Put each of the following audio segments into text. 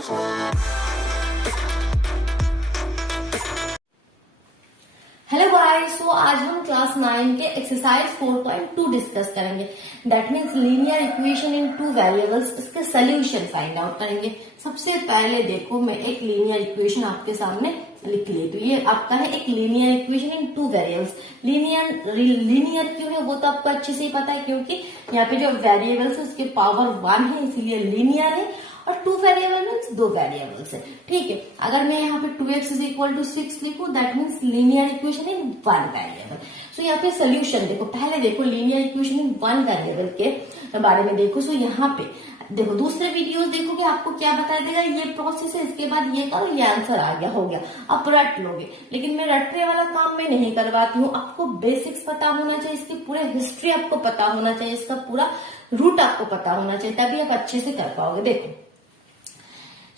Hello guys, सो आज हम class 9 के एक्सरसाइज 4.2 डिस्कस करेंगे। That means linear equation in two variables, इसके सोल्यूशन फाइंड आउट करेंगे। सबसे पहले देखो, मैं एक लीनियर इक्वेशन आपके सामने लिख लेती हूँ। ये आपका है एक linear equation in two variables. Linear क्यों है वो तो आपको अच्छे से ही पता है, क्योंकि यहाँ पे जो वेरिएबल्स है उसके पावर 1 है, इसीलिए लीनियर है। और टू वेरिएबल मीन्स दो वेरिएबल्स है, ठीक है। अगर मैं यहाँ पे 2x इज इक्वल टू 6 लिखूं, that means linear equation in one variable. So यहाँ पे सोल्यूशन देखो, पहले देखो linear equation in one variable के बारे में देखो। सो यहाँ पे देखो, दूसरे वीडियोस देखोगे आपको क्या बता देगा, ये प्रोसेस है, इसके बाद ये करो, ये आंसर आ गया, हो गया, आप रट लोगे। लेकिन मैं रटने वाला काम मैं नहीं करवाती हूँ। आपको बेसिक्स पता होना चाहिए, इसकी पूरे हिस्ट्री आपको पता होना चाहिए, इसका पूरा रूट आपको पता होना चाहिए, तभी आप अच्छे से कर पाओगे। देखो,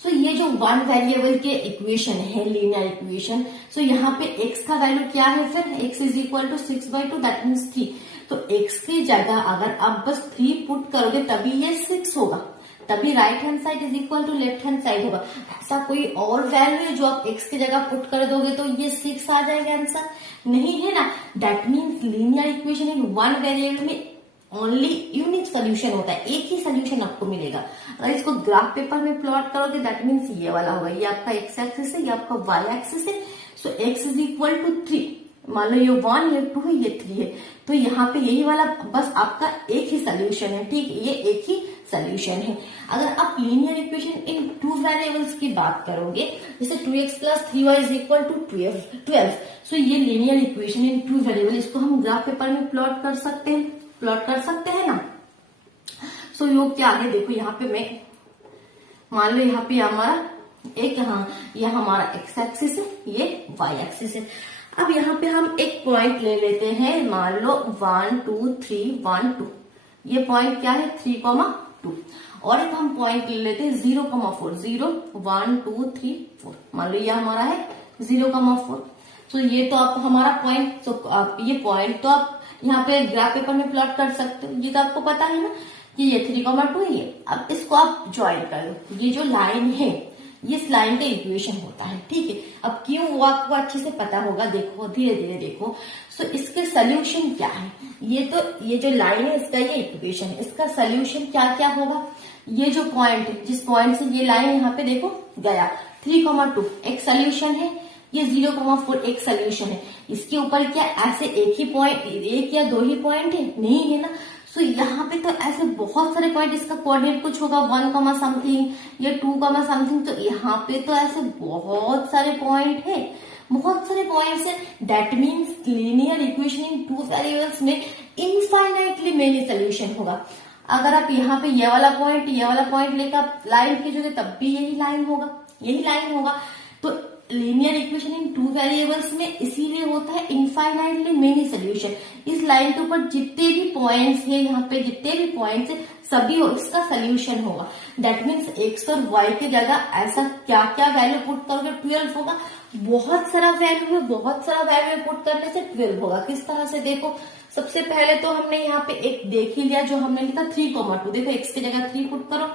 सो ये जो वन वेरिएबल के इक्वेशन है, लीनियर इक्वेशन, सो यहाँ पे x का वैल्यू क्या है, फिर x is equal to 6/2, that means 3। तो x की जगह अगर आप बस 3 पुट करोगे तभी ये 6 होगा, तभी right hand side is equal to left hand side होगा। ऐसा कोई और वैल्यू है जो आप x की जगह पुट कर दोगे तो ये 6 आ जाएगा आंसर? नहीं है ना। That means linear equation in one variable में ओनली यूनिक सोल्यूशन होता है, एक ही सोल्यूशन आपको मिलेगा। अगर इसको ग्राफ पेपर में प्लॉट करोगे, दैट मीन्स ये वाला होगा, ये आपका एक्स एक्सिस है, ये आपका वाई एक्सिस है। सो एक्स इज इक्वल टू 3, मान लो ये 1, ये 2 है, ये 3 है, तो यहाँ पे यही वाला बस आपका एक ही सोल्यूशन है, ठीक है, ये एक ही सोल्यूशन है। अगर आप linear equation in two variables की बात करोगे, जैसे 2x plus 3y is equal to 12, so ये linear equation in two variable, इसको हम ग्राफ पेपर में प्लॉट कर सकते हैं ना। सो योग के आगे देखो, यहाँ पे मैं मान लो यहाँ पे हमारा एक, ये हमारा एक्स एक्सिस है, ये वाई एक्सिस है। अब यहाँ पे हम एक पॉइंट ले लेते हैं, मान लो 1 2 3 1 2, ये पॉइंट क्या है 3,2। और एक हम पॉइंट ले लेते हैं 0,4, 0 1 2 3 4, मान लो ये हमारा है 0,4। तो ये तो आप हमारा पॉइंट, तो आप ये पॉइंट तो आप यहाँ पे ग्राफ पेपर में प्लॉट कर सकते हो, ये तो आपको पता है ना कि ये 3,2 है। अब इसको आप ज्वाइन कर लो, ये जो लाइन है, ये इस लाइन का इक्वेशन होता है, ठीक है। अब क्यों वो आपको अच्छे से पता होगा, देखो धीरे धीरे देखो। सो इसके सोल्यूशन क्या है, ये जो लाइन है इसका ये इक्वेशन है, इसका सोल्यूशन क्या क्या होगा। ये जो पॉइंट है, जिस पॉइंट से ये लाइन यहाँ पे देखो गया, 3,2 एक सोल्यूशन है, ये 0,4 एक सोल्यूशन है। इसके ऊपर क्या ऐसे एक ही पॉइंट, एक या दो ही पॉइंट है? नहीं है ना। सो यहाँ पे तो ऐसे बहुत सारे पॉइंट, इसका कोऑर्डिनेट कुछ होगा 1, समथिंग, ये 2, समथिंग, तो यहाँ पे तो ऐसे बहुत सारे पॉइंट है, बहुत सारे पॉइंट्स है। That means linear equation in two variables में इनफाइनाइटली मेनी सोल्यूशन होगा। अगर आप यहाँ पे ये वाला पॉइंट लेकर आप लाइन खींचोगे तब भी यही लाइन होगा। तो linear equation in two variables में इसीलिए होता है इनफाइनाइटली मेनी सोल्यूशन। इस लाइन के ऊपर जितने भी पॉइंट्स है, यहाँ पे जितने भी पॉइंट्स है, सभी इसका सोल्यूशन होगा। दैट मीन्स एक्स और वाई की जगह ऐसा क्या क्या वैल्यू पुट करोगे, 12 होगा। बहुत सारा वैल्यू पुट करने से 12 होगा। किस तरह से देखो, सबसे पहले तो हमने यहाँ पे एक देख ही लिया, जो हमने लिखा 3,2। देखो एक्स की जगह 3 पुट करो,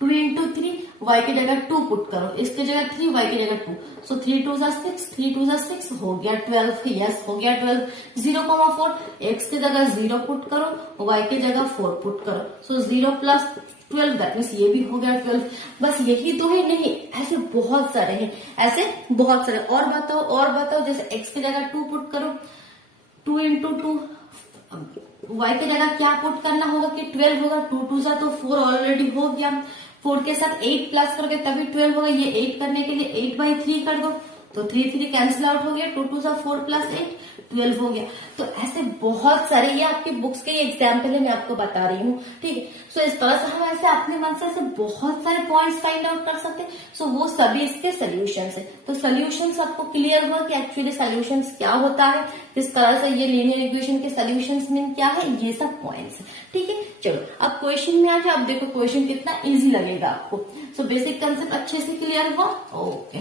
2 into 3, y की जगह 2 पुट करो, इसकी जगह 3, y की जगह 2। सो 3 2 6, 3 2 6, हो गया 12। यस, हो गया 12। 0,4, x की जगह 0 पुट करो, y की जगह 4 पुट करो। सो 0 प्लस 12, दैट मीन्स ये भी हो गया 12। बस यही तो है? नहीं, ऐसे बहुत सारे हैं, और बताओ, जैसे x की जगह 2 पुट करो, 2 into 2, y की जगह क्या पुट करना होगा कि 12 होगा, 2 2 तो 4 ऑलरेडी हो गया। 4 के साथ 8 प्लस करोगे तभी 12 होगा। ये 8 करने के लिए 8/3 कर दो, तो 3 कैंसिल आउट हो गया, 2 2 4 प्लस 8 12 हो गया। तो ऐसे बहुत सारे, ये आपके बुक्स के एग्जाम्पल है, मैं आपको बता रही हूँ, ठीक है। सो इस तरह से हम ऐसे अपने मन से बहुत सारे पॉइंट्स फाइंड आउट कर सकते हैं। सो वो सभी इसके सोल्यूशंस है। तो सोल्यूशंस आपको क्लियर हुआ कि एक्चुअली सोल्यूशंस क्या होता है, किस तरह से ये लीनियर इक्वेशन के सोल्यूशंस में क्या है, ये सब पॉइंट्स है, ठीक है। चलो अब क्वेश्चन में आ जाओ। अब देखो क्वेश्चन कितना इजी लगेगा आपको। सो बेसिक कंसेप्ट अच्छे से क्लियर हुआ, ओके।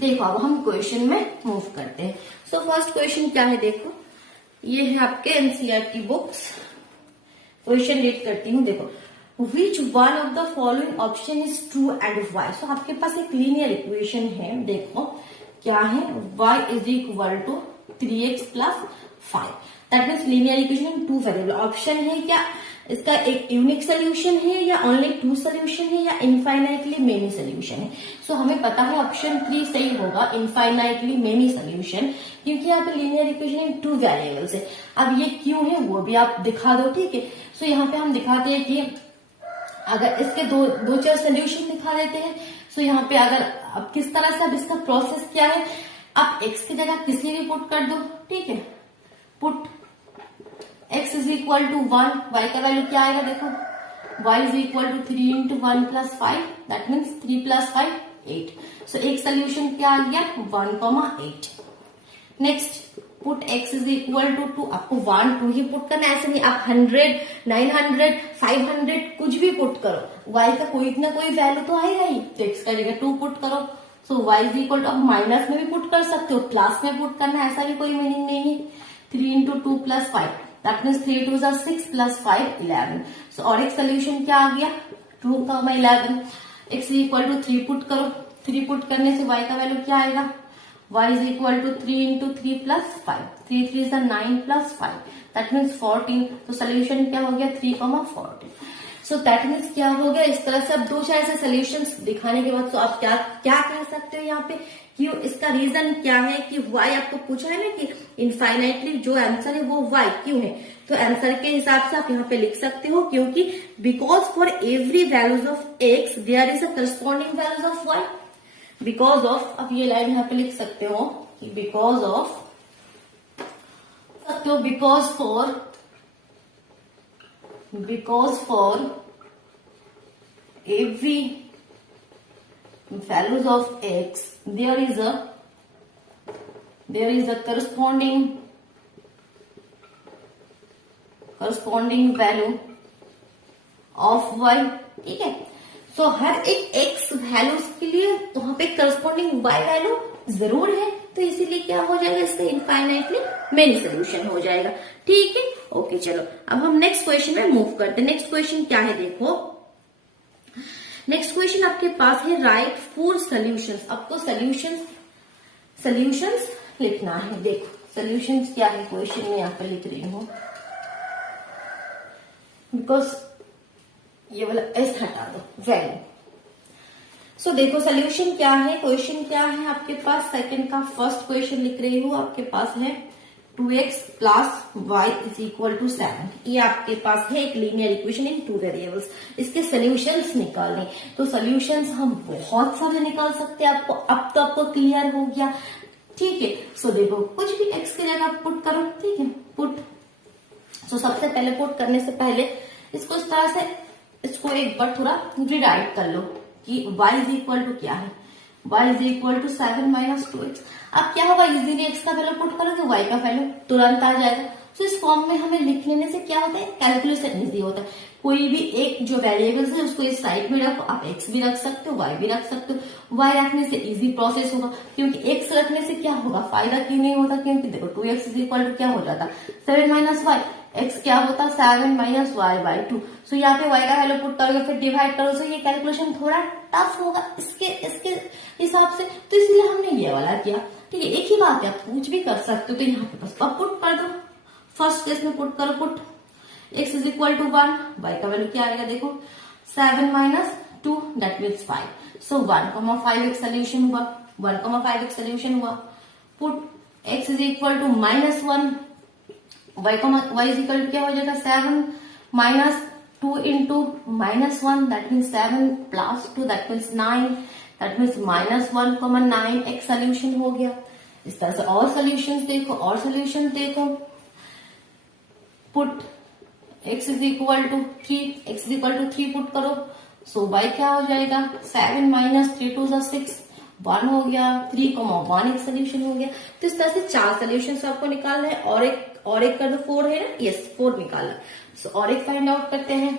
देखो अब हम क्वेश्चन में मूव करते हैं। सो फर्स्ट क्वेश्चन क्या है, देखो ये है आपके एनसीईआरटी बुक्स। क्वेश्चन रीड करती हूँ, देखो which one of the following option is true and why. So आपके पास एक लीनियर इक्वेशन है, देखो क्या है, y is equal to 3x plus 5। That means linear equation in two variable. Option है क्या इसका एक यूनिक सोल्यूशन है या ओनली टू सोल्यूशन है या इनफाइनाइटली मेनी सोल्यूशन है। सो हमें पता है ऑप्शन 3 सही होगा, इनफाइनाइटली मेनी सोल्यूशन, क्योंकि यहाँ पे linear equation in two variables है। अब ये क्यों है वो भी आप दिखा दो, ठीक है। सो यहाँ पे हम दिखाते हैं कि अगर इसके दो चार सोल्यूशन दिखा देते हैं। सो यहाँ पे अगर अब किस तरह से, अब इसका प्रोसेस क्या है, आप x की जगह किसी भी पुट कर दो, ठीक है। Put x is equal to 1, y का वैल्यू क्या आएगा, देखो y is equal to 3 into 1 plus 5, that means 3 plus 5 8। So एक सोल्यूशन क्या आ गया 1,8। Next put x is equal to 2। आपको 1 2 ही पुट करना, ऐसे नहीं आप 100 900 500 कुछ भी पुट करो, y का कोई ना कोई वैल्यू तो आएगा ही, तो x का जगह 2 पुट करो। So y is equal to, अब माइनस में भी पुट कर सकते हो, प्लस में पुट करना, ऐसा भी कोई मीनिंग नहीं है। 3 इंटू 2 प्लस 5, दैट मीन्स 3 2 जा 6 प्लस 5 11। सो और एक सोल्यूशन क्या आ गया 2,11। x इक्वल टू 3 पुट करो, 3 पुट करने से y का वैल्यू क्या आएगा, y is equal to 3 into 3 plus 5, 3 3 जा 9 प्लस 5, दैट मीन्स 14। तो सोल्यूशन क्या हो गया 3,14। सो दैट मीन्स क्या हो गया, इस तरह से अब दो चार ऐसे सोल्यूशंस दिखाने के बाद तो आप क्या क्या कह सकते हो यहाँ पे, क्यों, इसका रीजन क्या है कि y आपको पूछा है ना कि इनफाइनाइटली जो आंसर है वो y क्यों है। तो आंसर के हिसाब से आप यहाँ पे लिख सकते हो, क्योंकि because for every values of x there is a corresponding values of y। Because of, अब ये लाइन यहाँ पे लिख सकते हो कि because of, because for every values of x there is a corresponding value of y, ठीक है। सो हर एक x वैल्यूज के लिए वहां पे करस्पॉन्डिंग y वैल्यू जरूर है, तो इसीलिए क्या हो जाएगा, इसका इनफाइनाइटली मेनी सोल्यूशन हो जाएगा, ठीक है। ओके चलो अब हम नेक्स्ट क्वेश्चन में मूव करते हैं। नेक्स्ट क्वेश्चन क्या है, देखो नेक्स्ट क्वेश्चन आपके पास है राइट 4 सॉल्यूशंस। आपको सॉल्यूशंस लिखना है। देखो सॉल्यूशंस क्या है, क्वेश्चन में यहाँ पे लिख रही हूँ, बिकॉज ये वाला एस हटा दो, वैल्यू। सो देखो सोल्यूशन क्या है, क्वेश्चन क्या है आपके पास, सेकंड का फर्स्ट क्वेश्चन लिख रही हूँ, आपके पास है 2x plus y is equal to 7। ये आपके पास है एक linear equation in two variables. इसके सोल्यूशंस निकालने, तो सोल्यूशंस हम बहुत सारे निकाल सकते हैं। आपको अब तो आपको क्लियर हो गया, ठीक है। सो देखो कुछ भी x की जगह पुट करो, ठीक है, पुट। सो सबसे पहले पुट करने से पहले इसको इस तरह से, इसको एक बार थोड़ा रिराइट कर लो कि y इज इक्वल टू क्या है, y is equal to 7 minus 2x। अब क्या होगा, इजीली x का वैल्यू पुट करोगे y का वैल्यू तुरंत आ जाएगा। तो इस फॉर्म में हमें लिख लेने से क्या होता है, कैलकुलेशन इजी होता है। कोई भी एक जो वेरिएबल्स है उसको इस साइड में रखो, आप x भी रख सकते हो, y भी रख सकते हो। y रखने से इजी प्रोसेस होगा, क्योंकि x रखने से क्या होगा, फायदा क्यों नहीं होता, क्योंकि देखो 2x इज इक्वल टू क्या हो जाता 7 माइनस y, x क्या होता 7 माइनस y बाई 2। सो यहाँ पे y का वैल्यू पुट करोगे, फिर डिवाइड करो, सो ये कैलकुलेशन थोड़ा टफ होगा इसके हिसाब से, तो इसलिए हमने ये वाला किया, ठीक है। एक ही बात है, आप कुछ भी कर सकते हो। तो यहाँ पे बस अब पुट कर दो, फर्स्ट केस में पुट करो, put x is equal to 1, y का वैल्यू क्या आएगा, देखो 7 माइनस 2 दैट मीन्स 5। सो 1,5 एक सोल्यूशन हुआ, 1,5 एक सोल्यूशन हुआ। Put x is equal to minus 1, y is equal to क्या हो जाएगा 7 minus 2 into minus 1 that means 7 plus 2 that means 9, that means minus 1,9 एक सोल्यूशन हो गया। इस तरह से और सोल्यूशंस देखो, और सोल्यूशन देखो। Put x is equal to 3, x is equal to 3 put करो, सो y क्या हो जाएगा 7 माइनस 3 2 6, 1 हो गया, 3,1 एक सोल्यूशन हो गया। तो इस तरह से 4 सोल्यूशन आपको निकालना है, और एक कर दो 4 है ना, यस 4 निकालना। सो और एक फाइंड आउट करते हैं,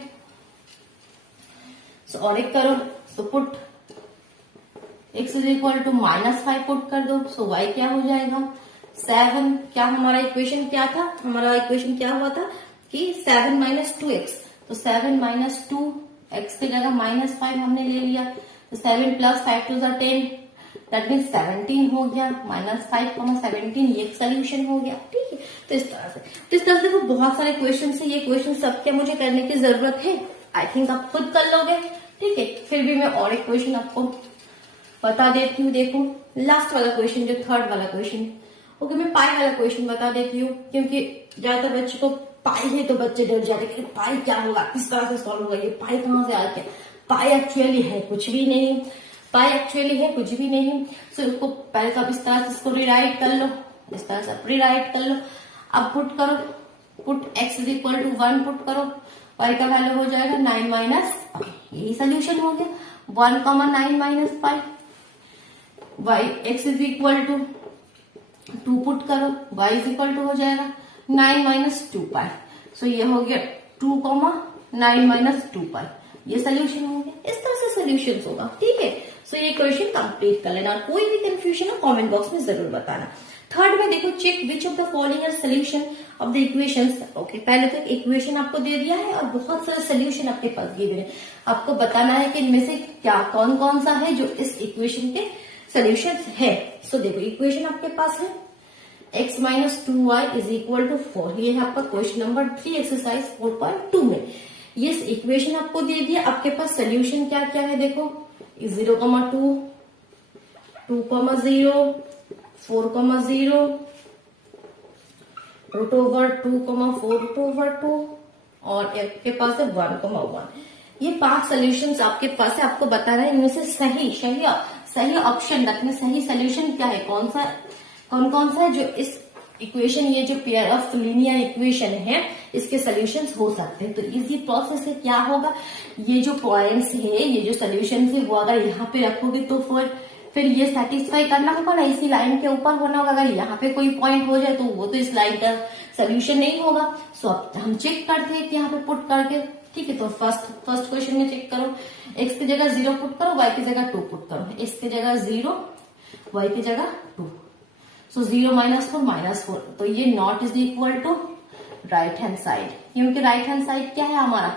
सो और एक करो, so put x is equal to minus 5 put कर दो, सो y क्या हो जाएगा 7, क्या हमारा इक्वेशन क्या था, हमारा इक्वेशन क्या हुआ था कि 7 माइनस 2x, तो 7 माइनस 2 एक्स की जगह -5 हमने ले लिया, तो 7 + 5 × 10 दैट मीन 17 हो गया। -5, 17 ये सोल्यूशन हो गया। ठीक है, तो इस तरह से वो बहुत सारे क्वेश्चन है। ये क्वेश्चन सब क्या मुझे करने की जरूरत है? आई थिंक आप खुद कर लोगे। ठीक है, फिर भी मैं और एक क्वेश्चन आपको बता देती हूँ। देखो लास्ट वाला क्वेश्चन, जो थर्ड वाला क्वेश्चन, ओके मैं पाई वाला क्वेश्चन बता देती हूँ, क्योंकि ज्यादातर बच्चे को पाई है तो बच्चे डर जाते हैं कि पाई क्या होगा, किस तरह से सॉल्व होगा, ये पाई कहाँ से आ गया। पाई एक्चुअली है कुछ भी नहीं, पाई एक्चुअली है कुछ भी नहीं। सो इसको पहले तो आप इस तरह से इसको रिराइट कर लो, इस तरह से रिराइट कर लो। अब पुट करो, पुट x = 1 पुट करो, y का वैल्यू हो जाएगा 9 - 5, यही सोल्यूशन हो गया। 1, 9 - 5, y x = 2 पुट करो, y = हो जाएगा 9 - 2π। सो ये हो गया 2, 9 - 2π, ये सोल्यूशन हो गया। इस तरह से सोल्यूशन होगा। ठीक है, सो ये क्वेश्चन कंप्लीट कर लेना। कोई भी कंफ्यूजन हो कमेंट बॉक्स में जरूर बताना। थर्ड में देखो, check which of the following are solution of the equations. Okay, पहले तो इक्वेशन आपको दे दिया है और बहुत सारे सोल्यूशन आपके पास दिए हुए। आपको बताना है कि इनमें से क्या कौन कौन सा है जो इस इक्वेशन के सोल्यूशन है। सो देखो इक्वेशन आपके पास है x - 2y = 4, ये है आपका क्वेश्चन नंबर 3 एक्सरसाइज 4.2 में। ये इक्वेशन आपको दे दिया। आपके पास सोल्यूशन क्या क्या है देखो, 0, 2, 2, 0, 4, 0, √2, 4 √2 और आपके पास है 1, 1। ये 5 सोल्यूशंस आपके पास है। आपको बताना है इनमें से सही ऑप्शन रखने, सही सोल्यूशन क्या है, कौन कौन सा है जो इस इक्वेशन, ये जो पेयर ऑफ लीनियर इक्वेशन है, इसके सोल्यूशंस हो सकते हैं। तो इजी प्रोसेस है, क्या होगा, ये जो पॉइंट्स है, ये जो सोल्यूशन है, वो अगर यहाँ पे रखोगे तो फिर ये सेटिस्फाई करना होगा ना, इसी लाइन के ऊपर होना होगा। अगर यहाँ पे कोई पॉइंट हो जाए तो वो तो इस लाइन का सोल्यूशन नहीं होगा। सो अब हम चेक करते हैं कि यहाँ पे पुट करके। ठीक है, तो फर्स्ट क्वेश्चन में चेक करो, x की जगह 0 पुट करो, y की जगह 2 पुट करो। x की जगह 0, y की जगह 2। सो 0 - 4 तो ये not is equal to right hand side, क्योंकि राइट हैंड साइड क्या है हमारा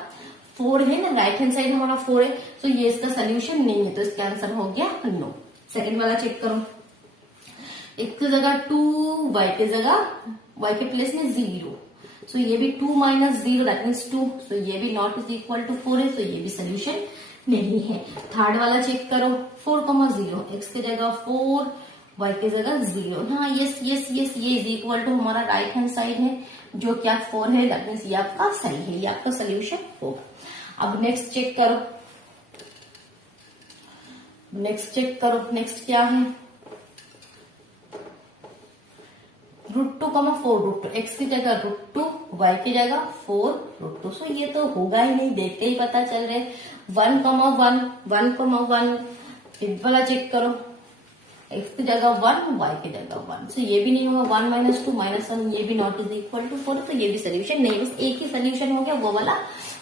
4 है ना, राइट हैंड साइड हमारा 4 है। तो ये इसका सोल्यूशन नहीं है, तो इसका आंसर हो गया नो। सेकंड वाला चेक करो, x की जगह 2, y की जगह, y के प्लेस में 0। सो ये भी 2 - 0 दैट मीन्स 2। सो ये भी नॉट इज इक्वल टू 4 है, तो ये भी सोल्यूशन नहीं है। थर्ड वाला चेक करो, 4, 0, x की जगह 4, y की जगह 0। हाँ यस, ये इज इक्वल टू हमारा राइट हैंड साइड है, जो क्या 4 है, दैट मीन्स ये आपका सही है, ये आपका सोल्यूशन होगा। अब नेक्स्ट चेक करो, नेक्स्ट क्या है, √2, 4 √2, x की जगह √2, y की जगह 4 √2। सो ये तो होगा ही नहीं, देख के ही पता चल रहा है। 1, 1 फिर वाला चेक करो, x की जगह 1, y की जगह 1। सो ये भी नहीं होगा। 1 - 2 - 1, ये भी नॉट इज इक्वल टू 4, तो ये भी सोल्यूशन नहीं, बस एक ही सोल्यूशन हो गया, वो वाला,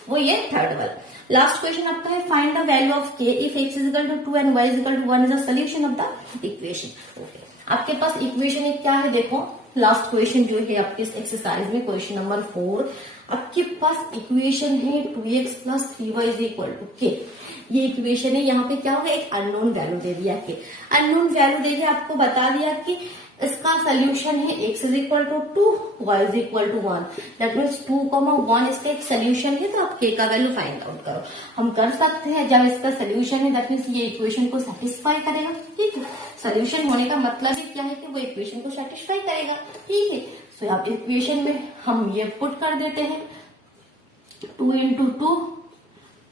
वो ये थर्ड वाला। लास्ट क्वेश्चन आपका है, find the value of k if x = 2 and y = 1 is a solution of the equation. Okay, आपके पास इक्वेशन एक क्या है देखो, लास्ट क्वेश्चन जो है आपके इस एक्सरसाइज में, क्वेश्चन नंबर 4, आपके पास इक्वेशन है 2x + 3y = k। ये इक्वेशन है, यहाँ पे क्या होगा, एक अननोन वैल्यू दे दिया, के अननोन वैल्यू दे दिया, आपको बता दिया कि इसका सोल्यूशन है x = 2, y = 1, दैट मीन्स 2, 1 इसका एक सोल्यूशन है। तो आप k का वैल्यू फाइंड आउट करो। हम कर सकते हैं, जब इसका सोल्यूशन है दैट मीन्स ये इक्वेशन को सेटिस्फाई करेगा। ठीक है, सोल्यूशन होने का मतलब ही क्या है कि वो इक्वेशन को सेटिस्फाई करेगा। ठीक है, सो आप इक्वेशन में हम ये पुट कर देते हैं, 2 × 2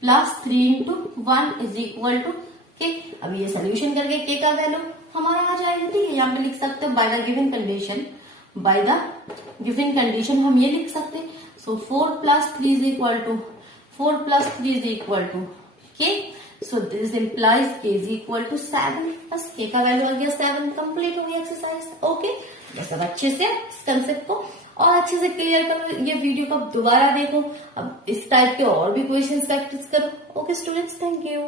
+ 3 × 1 = k। अब ये सोल्यूशन करके k का वैल्यू हमारा आ जाएगा। ठीक है, यहाँ पे लिख सकते हैं बाय द गिवन कंडीशन हम ये लिख सकते हैं। सो 4 + 3 = k। So this implies k = 7, बस k का वैल्यू आ गया 7। कंप्लीट हो गया एक्सरसाइज। ओके, बस अब अच्छे से इस कंसेप्ट को और अच्छे से क्लियर करो। ये वीडियो को अब दोबारा देखो, अब इस टाइप के और भी क्वेश्चंस प्रैक्टिस करो। Okay students, thank you.